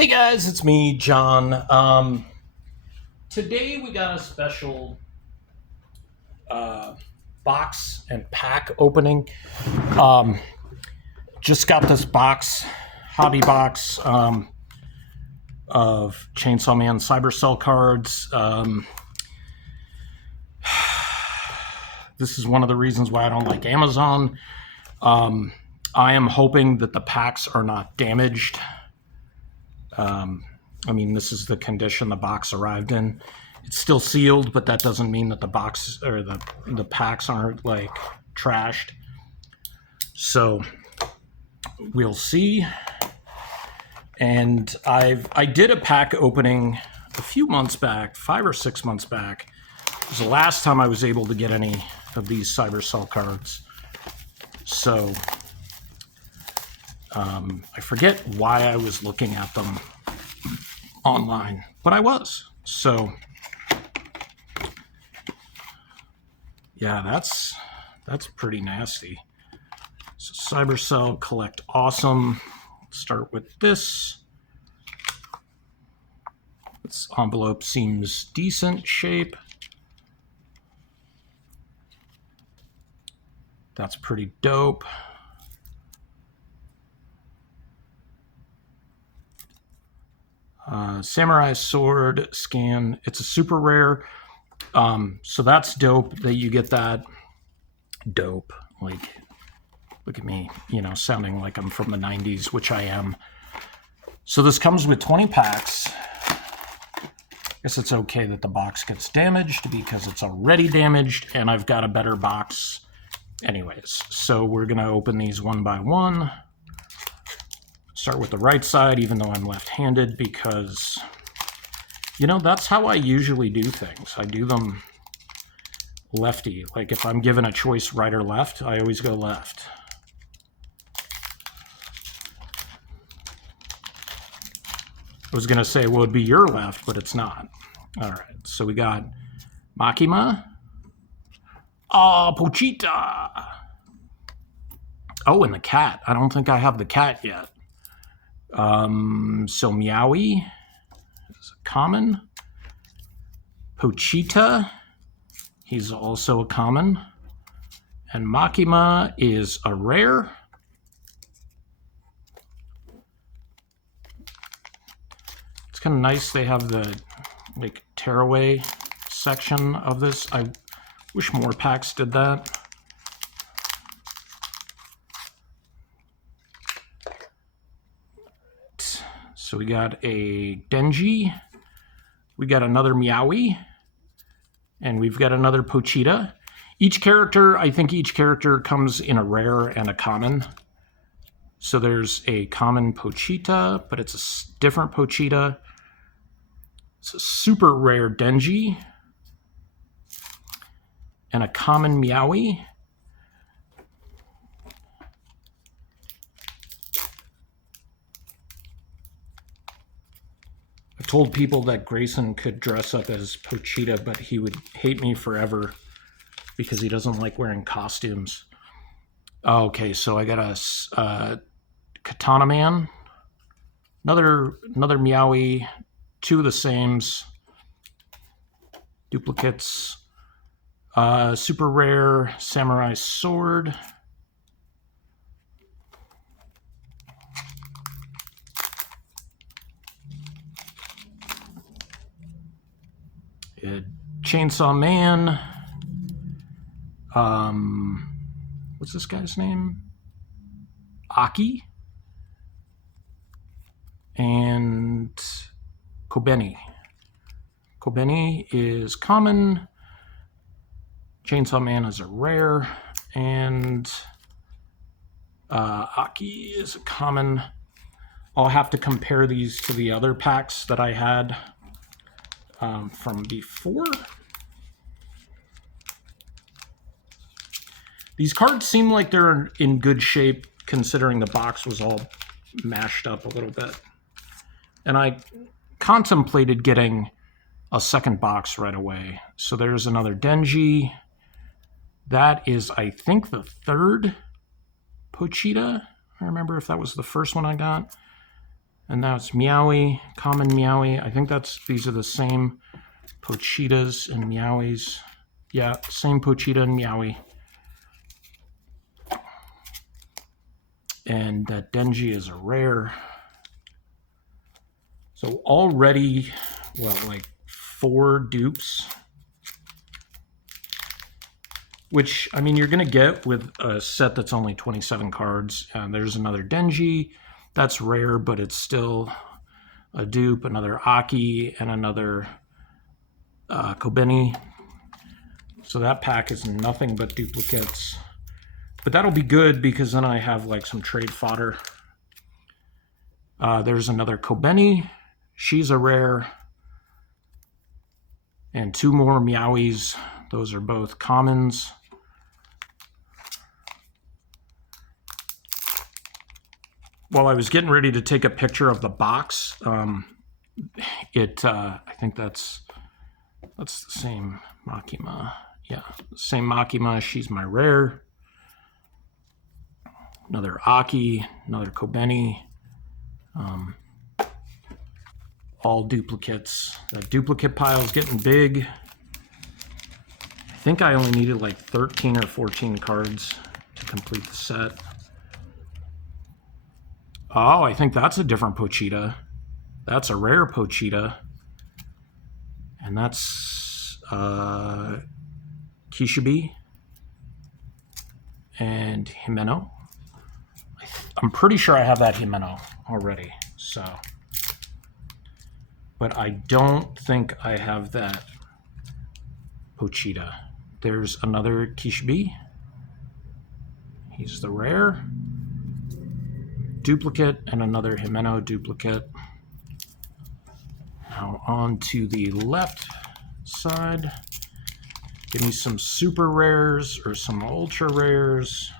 Hey guys, it's me, John. Today we got a special uh, box and pack opening. Um, just got this box, hobby box of Chainsaw Man Cybercel cards. This is one of the reasons why I don't like Amazon. I am hoping that the packs are not damaged. I mean, this is the condition the box arrived in. It's still sealed, but that doesn't mean that the box or the packs aren't like trashed. So we'll see. And I did a pack opening a few months back, 5 or 6 months back. It was the last time I was able to get any of these Cybercel cards. So I forget why I was looking at them online, but I was. So yeah, that's pretty nasty. So Cybercel collect awesome. Start with this. This envelope seems decent shape. That's pretty dope. Samurai sword scan. It's a super rare. So that's dope that you get that. Dope. Like, look at me, sounding like I'm from the 90s, which I am. So this comes with 20 packs. I guess it's okay that the box gets damaged because it's already damaged and I've got a better box anyways. So we're going to open these one by one. Start with the right side, even though I'm left-handed, because, that's how I usually do things. I do them lefty. Like if I'm given a choice right or left, I always go left. I was going to say, well, it'd be your left, but it's not. All right, so we got Makima. Oh, Pochita. Oh, and the cat. I don't think I have the cat yet. So Meowie is a common. Pochita, he's also a common. And Makima is a rare. It's kind of nice they have the tearaway section of this. I wish more packs did that. So we got a Denji, we got another Meowie, and we've got another Pochita. I think each character comes in a rare and a common. So there's a common Pochita, but it's a different Pochita. It's a super rare Denji, and a common Meowie. I told people that Grayson could dress up as Pochita, but he would hate me forever because he doesn't like wearing costumes. Okay, so I got a Katana Man, another Meowie, two of the sames, duplicates, super rare Samurai sword. Chainsaw Man. What's this guy's name? Aki. And Kobeni. Kobeni is common. Chainsaw Man is a rare. And Aki is a common. I'll have to compare these to the other packs that I had from before. These cards seem like they're in good shape considering the box was all mashed up a little bit. And I contemplated getting a second box right away. So there's another Denji. That is, I think, the third Pochita. I remember if that was the first one I got. And now it's Meowie, common Meowie. I think these are the same Pochitas and Meowies. Yeah, same Pochita and Meowie. And that Denji is a rare. So already, well, like 4 dupes. Which, I mean, you're going to get with a set that's only 27 cards. There's another Denji. That's rare, but it's still a dupe. Another Aki and another Kobeni. So that pack is nothing but duplicates. But that'll be good because then I have like some trade fodder. There's another Kobeni. She's a rare. And 2 more Meowies. Those are both commons. While I was getting ready to take a picture of the box, I think that's the same Makima. Yeah, same Makima. She's my rare. Another Aki, another Kobeni. All duplicates. That duplicate pile is getting big. I think I only needed like 13 or 14 cards to complete the set. Oh, I think that's a different Pochita. That's a rare Pochita. And that's Kishibe and Himeno. I'm pretty sure I have that Himeno already. So, but I don't think I have that Pochita. There's another Kishibe. He's the rare. Duplicate and another Himeno duplicate. Now on to the left side. Give me some super rares or some ultra rares.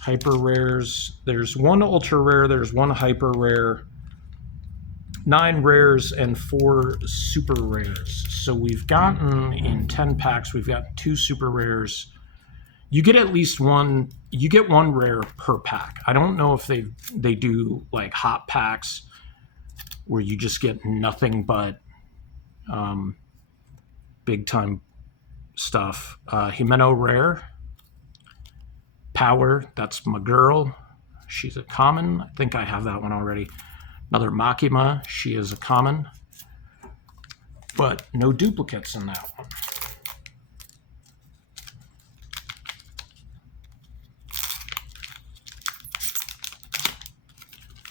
Hyper rares. There's 1 ultra rare, there's 1 hyper rare. 9 rares and 4 super rares. So we've gotten, in 10 packs, we've got 2 super rares. You get at least 1, you get 1 rare per pack. I don't know if they do like hot packs where you just get nothing but big time stuff. Himeno rare. Power, that's my girl. She's a common. I think I have that one already. Another Makima, she is a common. But no duplicates in that one.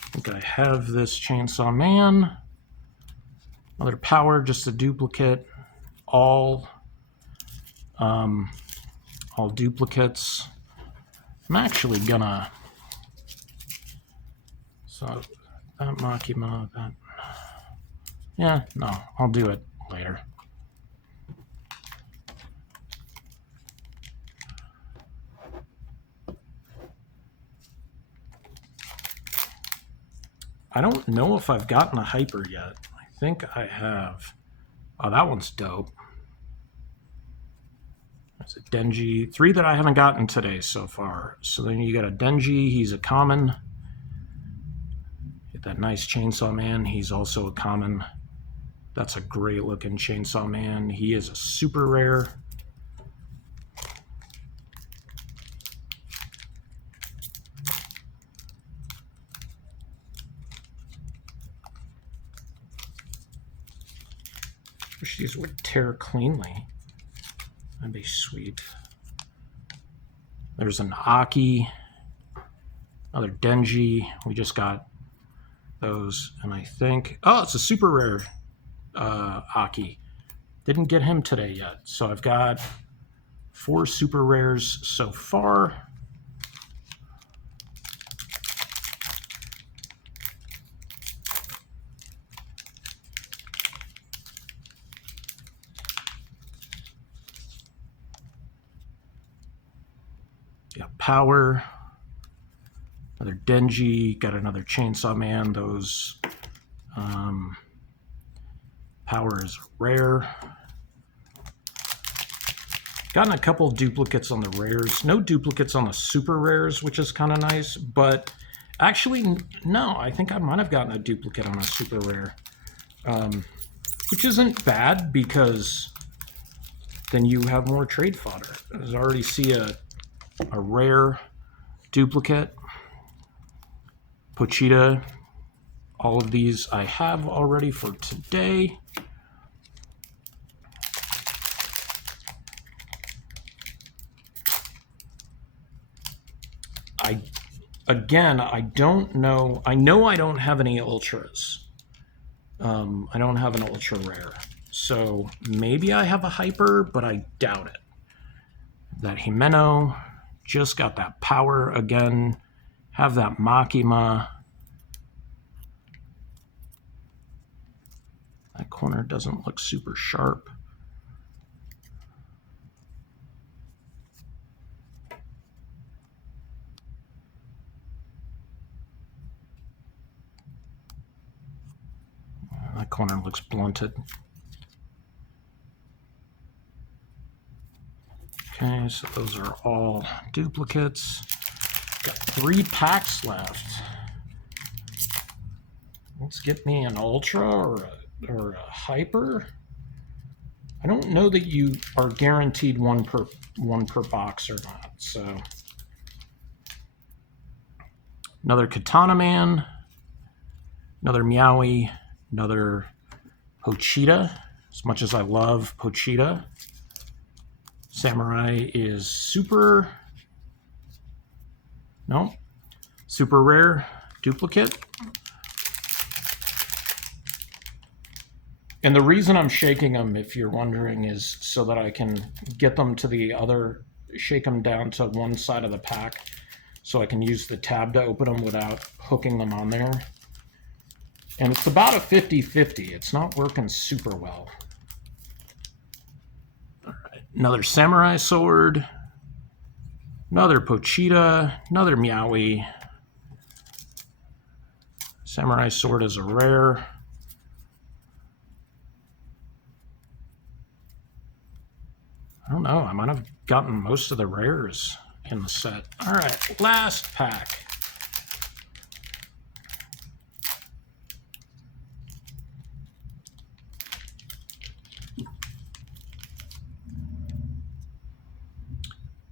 I think I have this Chainsaw Man. Another Power, just a duplicate. All duplicates. I'm actually gonna, so that Makima, that, yeah, no, I'll do it later. I don't know if I've gotten a hyper yet. I think I have. Oh, that one's dope. There's a Denji. 3 that I haven't gotten today so far. So then you got a Denji. He's a common. Get that nice Chainsaw Man. He's also a common. That's a great looking Chainsaw Man. He is a super rare. Wish these would tear cleanly. That'd be sweet. There's an Aki, another Denji. We just got those, and I think, oh, it's a super rare Aki. Didn't get him today yet, so I've got 4 super rares so far. Got Power, another Denji, got another Chainsaw Man. Those Power is rare. Gotten a couple of duplicates on the rares. No duplicates on the super rares, which is kind of nice, but Actually, no, I think I might have gotten a duplicate on a super rare. Which isn't bad because then you have more trade fodder. I already see a rare duplicate. Pochita. All of these I have already for today. I don't know. I know I don't have any ultras. I don't have an ultra rare. So maybe I have a hyper, but I doubt it. That Himeno just got that power again. Have that Makima. That corner doesn't look super sharp. That corner looks blunted. Okay, so those are all duplicates. Got 3 packs left. Let's get me an ultra or a hyper. I don't know that you are guaranteed one per box or not. So another Katana Man, another Meowie, another Pochita. As much as I love Pochita, Samurai is super. No, super rare duplicate. And the reason I'm shaking them, if you're wondering, is so that I can get them to the other, shake them down to one side of the pack so I can use the tab to open them without hooking them on there. And it's about a 50-50. It's not working super well. All right, another Samurai Sword, another Pochita, another Meowie. Samurai Sword is a rare. I don't know. I might have gotten most of the rares in the set. All right, last pack.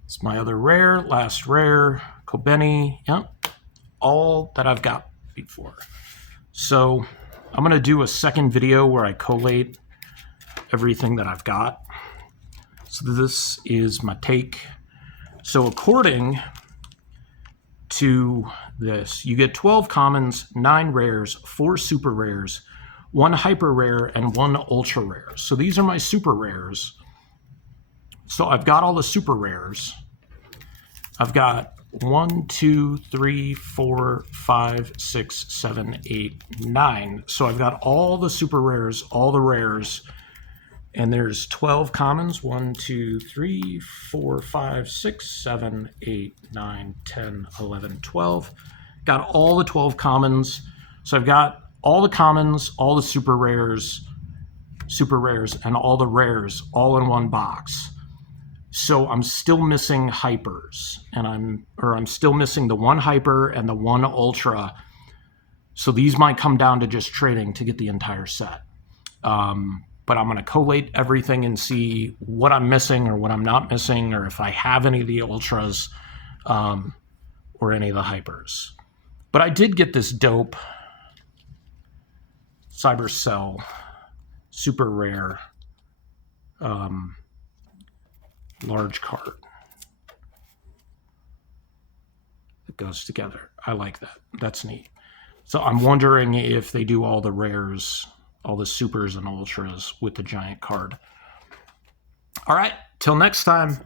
It's my other rare, last rare, Kobeni. Yep, all that I've got before. So I'm going to do a second video where I collate everything that I've got. So this is my take. So according to this, you get 12 commons, 9 rares, 4 super rares, 1 hyper rare, and 1 ultra rare. So these are my super rares. So I've got all the super rares. I've got 1, 2, 3, 4, 5, 6, 7, 8, 9. So I've got all the super rares, all the rares. And there's 12 commons, 1, 2, 3, 4, 5, 6, 7, 8, 9, 10, 11, 12. Got all the 12 commons. So I've got all the commons, all the super rares, and all the rares all in one box. So I'm still missing hypers, and I'm still missing the 1 hyper and the 1 ultra. So these might come down to just trading to get the entire set. But I'm going to collate everything and see what I'm missing or what I'm not missing, or if I have any of the ultras or any of the hypers. But I did get this dope Cybercel super rare large card that goes together. I like that. That's neat. So I'm wondering if they do all the rares, all the supers and ultras with the giant card. All right, till next time.